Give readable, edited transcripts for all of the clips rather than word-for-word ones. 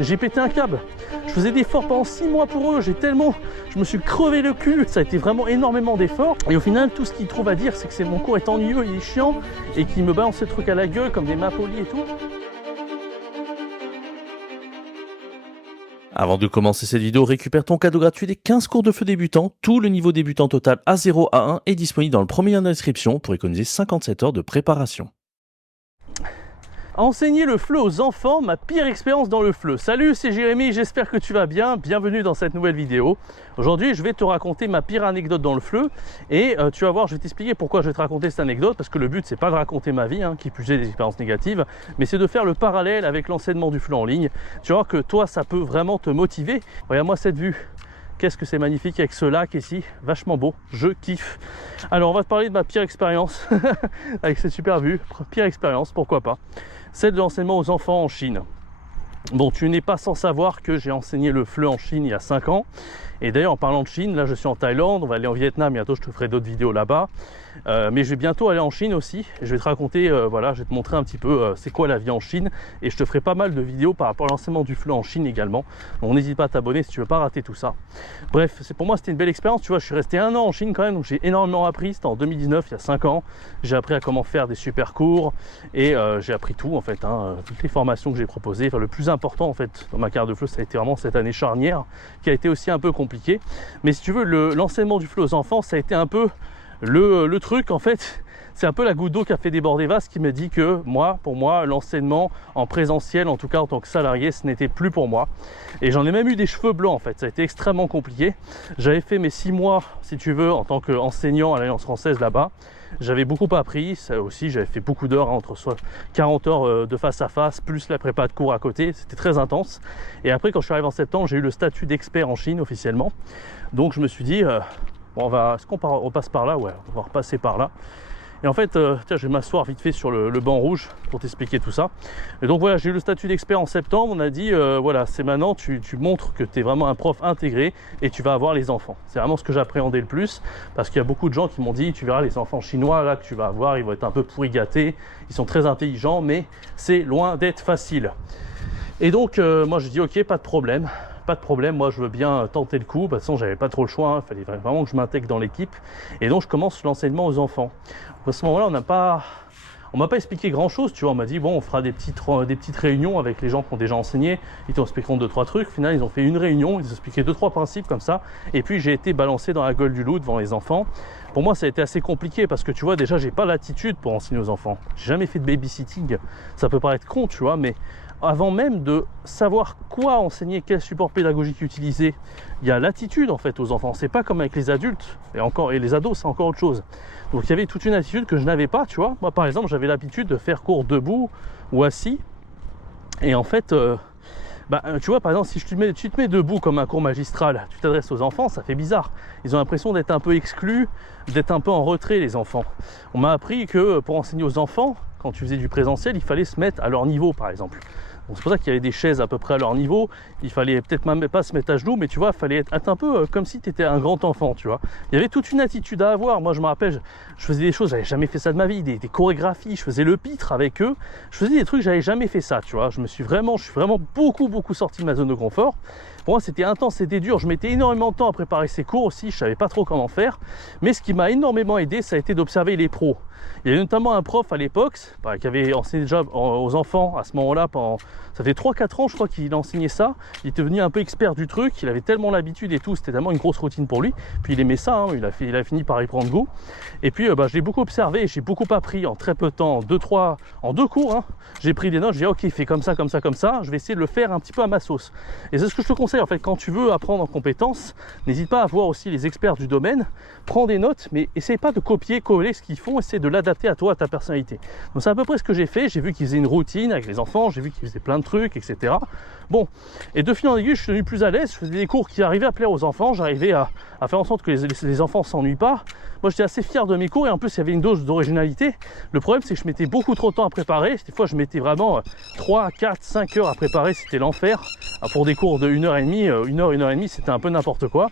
J'ai pété un câble. Je faisais des efforts pendant 6 mois pour eux. Je me suis crevé le cul. Ça a été vraiment énormément d'efforts. Et au final, tout ce qu'ils trouvent à dire, c'est que mon cours est ennuyeux, il est chiant et qu'ils me balancent ces trucs à la gueule comme des mains polies et tout. Avant de commencer cette vidéo, récupère ton cadeau gratuit des 15 cours de FLE débutant. Tout le niveau débutant total A0, A1 est disponible dans le premier lien de description pour économiser 57 heures de préparation. Enseigner le FLE aux enfants, ma pire expérience dans le FLE. Salut, c'est Jérémy, j'espère que tu vas bien. Bienvenue dans cette nouvelle vidéo. Aujourd'hui, je vais te raconter ma pire anecdote dans le FLE et tu vas voir, je vais t'expliquer pourquoi je vais te raconter cette anecdote, parce que le but, c'est pas de raconter ma vie, qui plus est des expériences négatives, mais c'est de faire le parallèle avec l'enseignement du FLE en ligne. Tu vas voir que toi, ça peut vraiment te motiver. Regarde-moi cette vue. Qu'est-ce que c'est magnifique avec ce lac ici, vachement beau, je kiffe. Alors on va te parler de ma pire expérience avec cette super vue, pire expérience, pourquoi pas, celle de l'enseignement aux enfants en Chine. Bon, tu n'es pas sans savoir que j'ai enseigné le FLE en Chine il y a 5 ans. Et d'ailleurs, en parlant de Chine, là je suis en Thaïlande, on va aller en Vietnam, bientôt je te ferai d'autres vidéos là-bas. Mais je vais bientôt aller en Chine aussi. Et je vais te raconter, voilà, je vais te montrer un petit peu c'est quoi la vie en Chine. Et je te ferai pas mal de vidéos par rapport à l'enseignement du FLE en Chine également. Donc n'hésite pas à t'abonner si tu veux pas rater tout ça. Bref, pour moi c'était une belle expérience. Tu vois, je suis resté 1 an en Chine quand même, donc j'ai énormément appris. C'était en 2019, il y a 5 ans. J'ai appris à comment faire des super cours. Et j'ai appris tout en fait, toutes les formations que j'ai proposées. Enfin, le plus important en fait dans ma carrière de FLE, ça a été vraiment cette année charnière qui a été aussi un peu compliquée. Mais si tu veux, l'enseignement du FLE aux enfants, ça a été un peu le truc en fait, c'est un peu la goutte d'eau qui a fait déborder le vase, qui me dit que pour moi, l'enseignement en présentiel, en tout cas en tant que salarié, ce n'était plus pour moi. Et j'en ai même eu des cheveux blancs en fait, ça a été extrêmement compliqué. J'avais fait mes 6 mois, si tu veux, en tant qu'enseignant à l'Alliance française là-bas. J'avais beaucoup appris, ça aussi, j'avais fait beaucoup d'heures, entre 40 heures de face à face, plus la prépa de cours à côté, c'était très intense. Et après, quand je suis arrivé en septembre, j'ai eu le statut d'expert en Chine officiellement. Donc je me suis dit, bon, est-ce qu'on repasse par là? Ouais, on va repasser par là. Et en fait, tiens, je vais m'asseoir vite fait sur le banc rouge pour t'expliquer tout ça. Et donc voilà, j'ai eu le statut d'expert en septembre. On a dit, voilà, c'est maintenant, tu montres que tu es vraiment un prof intégré et tu vas avoir les enfants. C'est vraiment ce que j'appréhendais le plus, parce qu'il y a beaucoup de gens qui m'ont dit, tu verras les enfants chinois là que tu vas avoir, ils vont être un peu pourri gâtés, ils sont très intelligents, mais c'est loin d'être facile. Et donc, moi j'ai dit, ok, pas de problème. Pas de problème, moi je veux bien tenter le coup. De toute façon, j'avais pas trop le choix, il fallait vraiment que je m'intègre dans l'équipe. Et donc je commence l'enseignement aux enfants. À ce moment-là, on m'a pas expliqué grand-chose, tu vois. On m'a dit, bon, on fera des petites réunions avec les gens qui ont déjà enseigné. Ils t'expliqueront 2-3 trucs. Au final, ils ont fait une réunion, ils ont expliqué 2-3 principes comme ça. Et puis, j'ai été balancé dans la gueule du loup devant les enfants. Pour moi, ça a été assez compliqué parce que, tu vois, déjà, j'ai pas l'attitude pour enseigner aux enfants. J'ai jamais fait de babysitting. Ça peut paraître con, tu vois, mais avant même de savoir quoi enseigner, quel support pédagogique utiliser, il y a l'attitude en fait aux enfants. C'est pas comme avec les adultes et les ados, c'est encore autre chose. Donc il y avait toute une attitude que je n'avais pas, tu vois. Moi par exemple, j'avais l'habitude de faire cours debout ou assis. Et en fait, tu vois, par exemple, si tu te mets debout comme un cours magistral, tu t'adresses aux enfants, ça fait bizarre. Ils ont l'impression d'être un peu exclus, d'être un peu en retrait, les enfants. On m'a appris que pour enseigner aux enfants, quand tu faisais du présentiel, il fallait se mettre à leur niveau, par exemple. C'est pour ça qu'il y avait des chaises à peu près à leur niveau. Il fallait peut-être même pas se mettre à genoux, mais tu vois, il fallait être un peu comme si tu étais un grand enfant, tu vois. Il y avait toute une attitude à avoir. Moi, je me rappelle, je faisais des choses, j'avais jamais fait ça de ma vie, des chorégraphies, je faisais le pitre avec eux. Je faisais des trucs, j'avais jamais fait ça, tu vois. Je suis vraiment beaucoup sorti de ma zone de confort. Pour moi, c'était intense, c'était dur. Je mettais énormément de temps à préparer ces cours aussi. Je savais pas trop comment faire. Mais ce qui m'a énormément aidé, ça a été d'observer les pros. Il y avait notamment un prof à l'époque qui avait enseigné déjà aux enfants à ce moment-là ça fait 3-4 ans je crois qu'il enseignait ça. Il était devenu un peu expert du truc, il avait tellement l'habitude et tout, c'était tellement une grosse routine pour lui. Puis il aimait ça, il a fini par y prendre goût. Et puis je l'ai beaucoup observé, j'ai beaucoup appris en très peu de temps, en 2 cours. J'ai pris des notes, j'ai dit ok, fais comme ça, je vais essayer de le faire un petit peu à ma sauce. Et c'est ce que je te conseille en fait, quand tu veux apprendre en compétences, n'hésite pas à voir aussi les experts du domaine, prends des notes, mais essaye pas de copier-coller ce qu'ils font, essaie de l'adapter à toi, à ta personnalité. Donc c'est à peu près ce que j'ai fait. J'ai vu qu'ils faisaient une routine avec les enfants, j'ai vu qu'ils faisaient plein de trucs, etc. Bon, et de fil en aiguille, je suis devenu plus à l'aise. Je faisais des cours qui arrivaient à plaire aux enfants, j'arrivais à faire en sorte que les enfants s'ennuient pas. Moi, j'étais assez fier de mes cours et en plus, il y avait une dose d'originalité. Le problème, c'est que je mettais beaucoup trop de temps à préparer. Des fois, je mettais vraiment 3, 4, 5 heures à préparer, c'était l'enfer. Pour des cours de 1h30, 1h, c'était un peu n'importe quoi.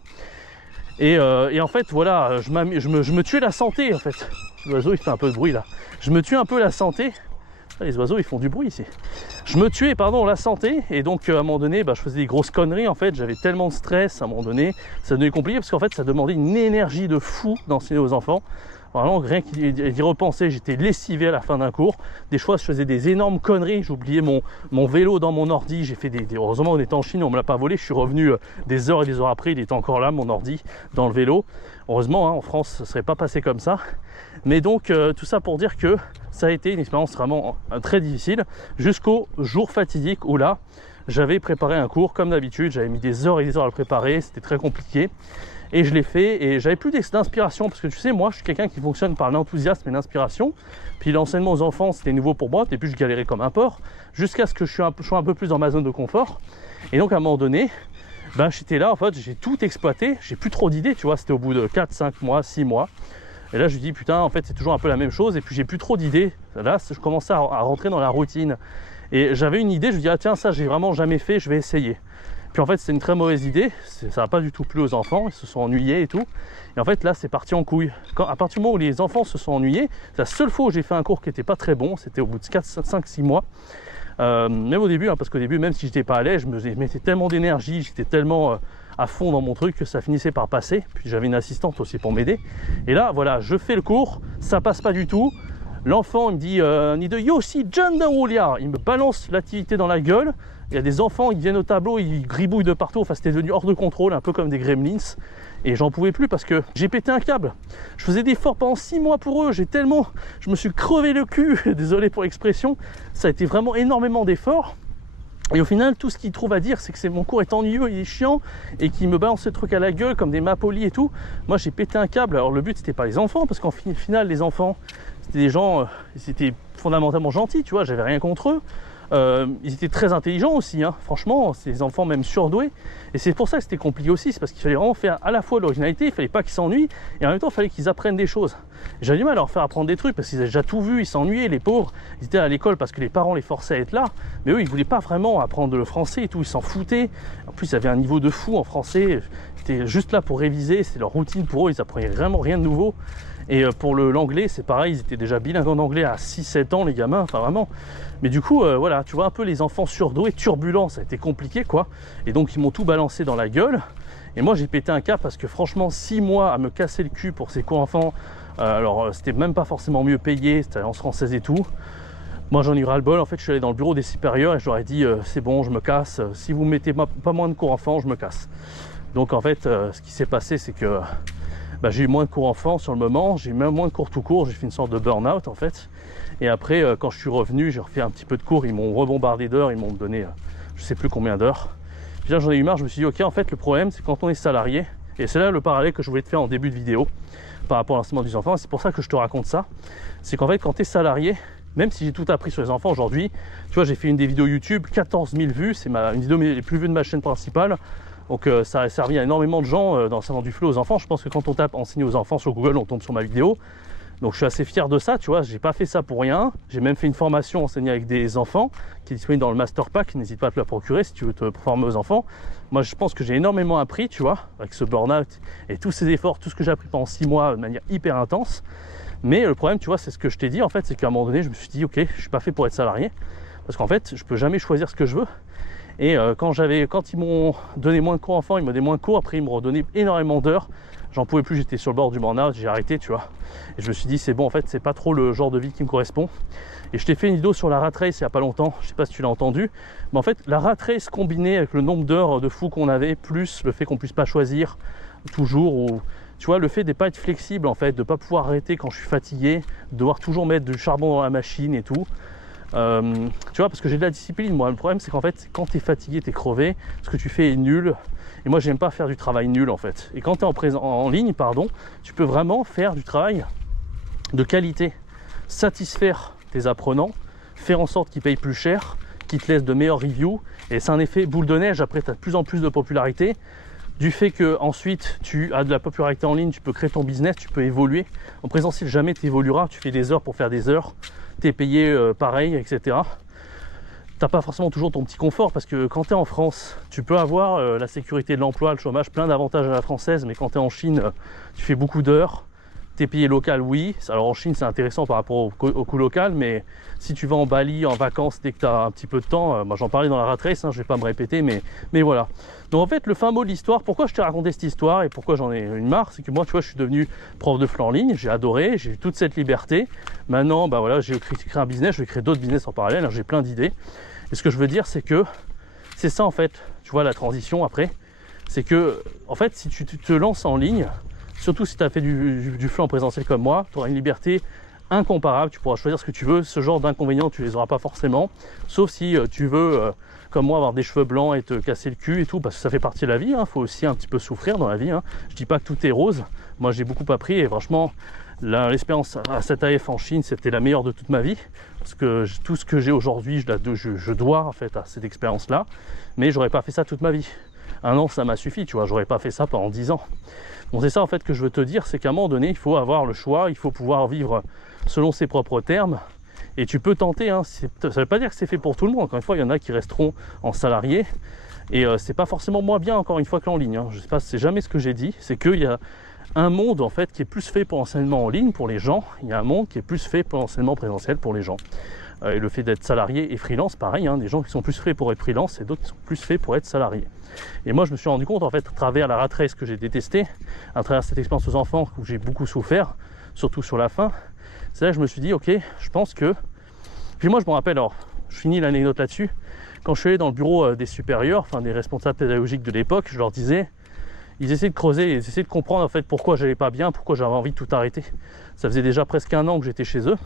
Et en fait, voilà, je me tuais la santé en fait. L'oiseau il fait un peu de bruit là. Je me tue un peu la santé Les oiseaux ils font du bruit ici. Je me tuais la santé et donc à un moment donné je faisais des grosses conneries en fait, j'avais tellement de stress à un moment donné, ça devenait compliqué parce qu'en fait ça demandait une énergie de fou d'enseigner aux enfants. Vraiment rien d'y repenser, j'étais lessivé à la fin d'un cours. Des fois je faisais des énormes conneries, j'oubliais mon vélo dans mon ordi, j'ai fait heureusement on était en Chine, on me l'a pas volé, je suis revenu des heures et des heures après, il était encore là mon ordi dans le vélo. Heureusement en France ça ne serait pas passé comme ça. Mais donc tout ça pour dire que ça a été une expérience vraiment très difficile jusqu'au jour fatidique où là j'avais préparé un cours comme d'habitude, j'avais mis des heures et des heures à le préparer, c'était très compliqué. Et je l'ai fait et j'avais plus d'inspiration parce que tu sais, moi je suis quelqu'un qui fonctionne par l'enthousiasme et l'inspiration. Puis l'enseignement aux enfants c'était nouveau pour moi, au début je galérais comme un porc jusqu'à ce que je sois un peu plus dans ma zone de confort. Et donc à un moment donné, j'étais là en fait, j'ai tout exploité, j'ai plus trop d'idées, tu vois, c'était au bout de 4, 5 mois, 6 mois. Et là je me dis putain en fait c'est toujours un peu la même chose et puis j'ai plus trop d'idées. Là je commençais à rentrer dans la routine. Et j'avais une idée, je me dis ah tiens ça j'ai vraiment jamais fait, je vais essayer. Puis en fait c'était une très mauvaise idée, ça n'a pas du tout plu aux enfants, ils se sont ennuyés et tout. Et en fait là c'est parti en couille. À partir du moment où les enfants se sont ennuyés, c'est la seule fois où j'ai fait un cours qui n'était pas très bon, c'était au bout de 4, 5, 6 mois. Même au début, parce qu'au début même si j'étais pas à l'aise, je me mettais tellement d'énergie, j'étais tellement à fond dans mon truc que ça finissait par passer. Puis j'avais une assistante aussi pour m'aider. Et là voilà, je fais le cours, ça passe pas du tout. L'enfant il me dit ni de Yoshi John Wulia, il me balance l'activité dans la gueule. Il y a des enfants, ils viennent au tableau, ils gribouillent de partout, enfin c'était devenu hors de contrôle, un peu comme des gremlins. Et j'en pouvais plus parce que j'ai pété un câble. Je faisais des efforts pendant 6 mois pour eux, je me suis crevé le cul, désolé pour l'expression. Ça a été vraiment énormément d'efforts. Et au final, tout ce qu'ils trouvent à dire, c'est que mon cours est ennuyeux, il est chiant, et qu'ils me balancent ce truc à la gueule comme des mapolis et tout. Moi j'ai pété un câble. Alors le but c'était pas les enfants, parce qu'en final les enfants, c'était des gens, ils étaient fondamentalement gentils, tu vois, j'avais rien contre eux. Ils étaient très intelligents aussi, hein. Franchement, c'est des enfants même surdoués. Et c'est pour ça que c'était compliqué aussi, c'est parce qu'il fallait vraiment faire à la fois l'originalité, il fallait pas qu'ils s'ennuient, et en même temps il fallait qu'ils apprennent des choses. J'avais du mal à leur faire apprendre des trucs parce qu'ils avaient déjà tout vu, ils s'ennuyaient, les pauvres. Ils étaient à l'école parce que les parents les forçaient à être là, mais eux ils voulaient pas vraiment apprendre le français et tout, ils s'en foutaient. En plus ils avaient un niveau de fou en français, c'était juste là pour réviser, c'était leur routine pour eux, ils apprenaient vraiment rien de nouveau. Et pour l'anglais, c'est pareil, ils étaient déjà bilingues en anglais à 6-7 ans, les gamins, enfin vraiment. Mais du coup, voilà, tu vois un peu les enfants surdoués, turbulents, ça a été compliqué, quoi. Et donc, ils m'ont tout balancé dans la gueule. Et moi, j'ai pété un câble parce que franchement, 6 mois à me casser le cul pour ces cours enfants, alors c'était même pas forcément mieux payé, c'était en française et tout. Moi, j'en ai eu ras-le-bol. En fait, je suis allé dans le bureau des supérieurs et je leur ai dit, c'est bon, je me casse. Si vous mettez pas moins de cours enfants, je me casse. Donc, en fait, ce qui s'est passé, c'est que j'ai eu moins de cours enfants sur le moment, j'ai eu même moins de cours tout court, j'ai fait une sorte de burn-out en fait. Et après, quand je suis revenu, j'ai refait un petit peu de cours, ils m'ont rebombardé d'heures, ils m'ont donné je sais plus combien d'heures. Puis là, j'en ai eu marre, je me suis dit, ok, en fait, le problème, c'est quand on est salarié, et c'est là le parallèle que je voulais te faire en début de vidéo par rapport à l'enseignement des enfants, c'est pour ça que je te raconte ça. C'est qu'en fait, quand tu es salarié, même si j'ai tout appris sur les enfants aujourd'hui, tu vois, j'ai fait une des vidéos YouTube, 14 000 vues, c'est une vidéo les plus vues de ma chaîne principale. Donc ça a servi à énormément de gens dans l'enseignement du FLE aux enfants. Je pense que quand on tape enseigner aux enfants sur Google, on tombe sur ma vidéo. Donc je suis assez fier de ça, tu vois, j'ai pas fait ça pour rien. J'ai même fait une formation enseignée avec des enfants qui est disponible dans le Master Pack. N'hésite pas à te la procurer si tu veux te former aux enfants. Moi je pense que j'ai énormément appris, tu vois, avec ce burn-out et tous ces efforts, tout ce que j'ai appris pendant 6 mois de manière hyper intense. Mais le problème, tu vois, c'est ce que je t'ai dit en fait, c'est qu'à un moment donné, je me suis dit, ok, je suis pas fait pour être salarié. Parce qu'en fait, je peux jamais choisir ce que je veux. Et quand ils m'ont donné moins de cours enfants, ils m'ont donné moins de cours, après ils m'ont redonné énormément d'heures. J'en pouvais plus, j'étais sur le bord du burn-out, j'ai arrêté, tu vois. Et je me suis dit, c'est bon, en fait, c'est pas trop le genre de vie qui me correspond. Et je t'ai fait une vidéo sur la rat race il n'y a pas longtemps, je sais pas si tu l'as entendu. Mais en fait, la rat race combinée avec le nombre d'heures de fou qu'on avait, plus le fait qu'on puisse pas choisir toujours, ou tu vois, le fait de ne pas être flexible, en fait, de ne pas pouvoir arrêter quand je suis fatigué, de devoir toujours mettre du charbon dans la machine et tout. Tu vois, parce que j'ai de la discipline, moi. Le problème, c'est qu'en fait, quand tu es fatigué, tu es crevé, ce que tu fais est nul. Et moi, j'aime pas faire du travail nul, en fait. Et quand tu es en ligne, tu peux vraiment faire du travail de qualité, satisfaire tes apprenants, faire en sorte qu'ils payent plus cher, qu'ils te laissent de meilleures reviews. Et c'est un effet boule de neige. Après, tu as de plus en plus de popularité. Du fait que ensuite tu as de la popularité en ligne, tu peux créer ton business, tu peux évoluer. En présentiel, jamais tu évolueras, tu fais des heures pour faire des heures, tu es payé pareil, etc. Tu n'as pas forcément toujours ton petit confort parce que quand tu es en France, tu peux avoir la sécurité de l'emploi, le chômage, plein d'avantages à la française, mais quand tu es en Chine, tu fais beaucoup d'heures, t'es payé local, oui. Alors en Chine, c'est intéressant par rapport au coût local, mais si tu vas en Bali en vacances dès que tu as un petit peu de temps, moi j'en parlais dans la rat race, hein, je vais pas me répéter, mais voilà. Donc en fait, le fin mot de l'histoire, pourquoi je t'ai raconté cette histoire et pourquoi j'en ai une marre, c'est que moi, tu vois, je suis devenu prof de FLE en ligne, j'ai adoré, j'ai eu toute cette liberté. Maintenant, bah voilà, j'ai créé un business, je vais créer d'autres business en parallèle, hein, j'ai plein d'idées. Et ce que je veux dire, c'est que c'est ça en fait, tu vois, la transition après, c'est que en fait, si tu te lances en ligne, surtout si tu as fait du FLE en présentiel comme moi, tu auras une liberté incomparable, tu pourras choisir ce que tu veux. Ce genre d'inconvénients, tu les auras pas forcément, sauf si tu veux, comme moi, avoir des cheveux blancs et te casser le cul et tout, parce que ça fait partie de la vie, hein. Faut aussi un petit peu souffrir dans la vie, hein. Je dis pas que tout est rose, moi j'ai beaucoup appris et franchement, l'expérience à cette AF en Chine, c'était la meilleure de toute ma vie, parce que tout ce que j'ai aujourd'hui, je dois en fait à cette expérience-là, mais j'aurais pas fait ça toute ma vie. Un an, ça m'a suffi, tu vois, j'aurais pas fait ça pendant 10 ans. Bon, c'est ça en fait que je veux te dire, c'est qu'à un moment donné, il faut avoir le choix, il faut pouvoir vivre selon ses propres termes, et tu peux tenter, hein, ça ne veut pas dire que c'est fait pour tout le monde, encore une fois, il y en a qui resteront en salarié, et c'est pas forcément moins bien, encore une fois, qu'en ligne, hein. Je sais pas, c'est jamais ce que j'ai dit, c'est qu'il y a un monde en fait qui est plus fait pour l'enseignement en ligne pour les gens, il y a un monde qui est plus fait pour l'enseignement présentiel pour les gens. Et le fait d'être salarié et freelance, pareil, hein, des gens qui sont plus faits pour être freelance et d'autres qui sont plus faits pour être salariés. Et moi je me suis rendu compte en fait à travers la rat race que j'ai détesté, à travers cette expérience aux enfants où j'ai beaucoup souffert, surtout sur la fin, c'est là que je me suis dit ok, je pense que... Puis moi je me rappelle, alors je finis l'anecdote là-dessus, quand je suis allé dans le bureau des supérieurs, enfin des responsables pédagogiques de l'époque, je leur disais, ils essaient de creuser, ils essaient de comprendre en fait pourquoi j'allais pas bien, pourquoi j'avais envie de tout arrêter. Ça faisait déjà presque un an que j'étais chez eux.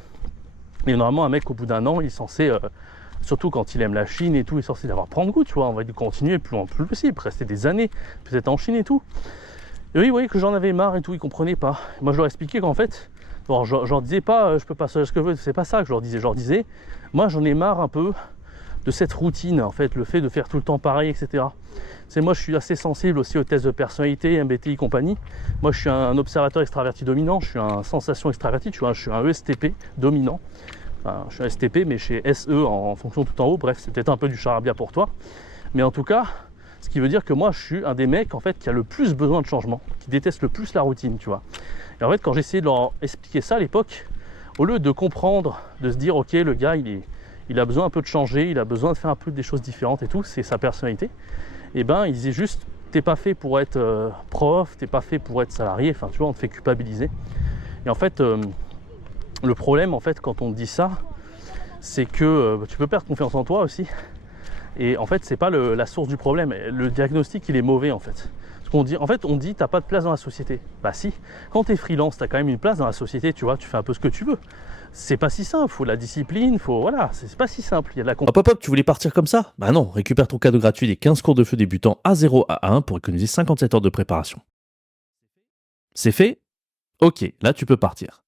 Et normalement, un mec au bout d'un an, il est censé, surtout quand il aime la Chine et tout, il est censé d'avoir prendre goût, tu vois. On va continuer le plus longtemps plus possible, rester des années, peut-être en Chine et tout. Et oui, vous voyez que j'en avais marre et tout, ils comprenaient pas. Moi, je leur expliquais qu'en fait, bon, je leur disais pas, je peux pas faire ce que je veux, c'est pas ça que je leur disais. Je leur disais, moi, j'en ai marre un peu de cette routine, en fait, le fait de faire tout le temps pareil, etc. C'est moi, je suis assez sensible aussi aux tests de personnalité, MBTI compagnie. Moi, je suis un observateur extraverti dominant, je suis un sensation extraverti, je suis un ESTP dominant. Enfin, je suis un STP, mais chez SE en fonction tout en haut. Bref, c'est peut-être un peu du charabia pour toi. Mais en tout cas, ce qui veut dire que moi, je suis un des mecs en fait qui a le plus besoin de changement, qui déteste le plus la routine, tu vois. Et en fait, quand j'essayais de leur expliquer ça à l'époque, au lieu de comprendre, de se dire, ok, le gars, il a besoin un peu de changer, il a besoin de faire un peu des choses différentes et tout, c'est sa personnalité. Et ben, ils disaient juste, t'es pas fait pour être prof, t'es pas fait pour être salarié, enfin, tu vois, on te fait culpabiliser. Et en fait, le problème, en fait, quand on te dit ça, c'est que tu peux perdre confiance en toi aussi. Et en fait, c'est pas la source du problème. Le diagnostic, il est mauvais, en fait. Parce qu'on dit, en fait, on dit, t'as pas de place dans la société. Bah si. Quand t'es freelance, t'as quand même une place dans la société, tu vois, tu fais un peu ce que tu veux. C'est pas si simple, faut de la discipline, voilà, c'est pas si simple, il y a de la Hop, tu voulais partir comme ça? Bah non, récupère ton cadeau gratuit des 15 cours de FLE débutants A0 à A1 pour économiser 57 heures de préparation. C'est fait? Ok, là tu peux partir.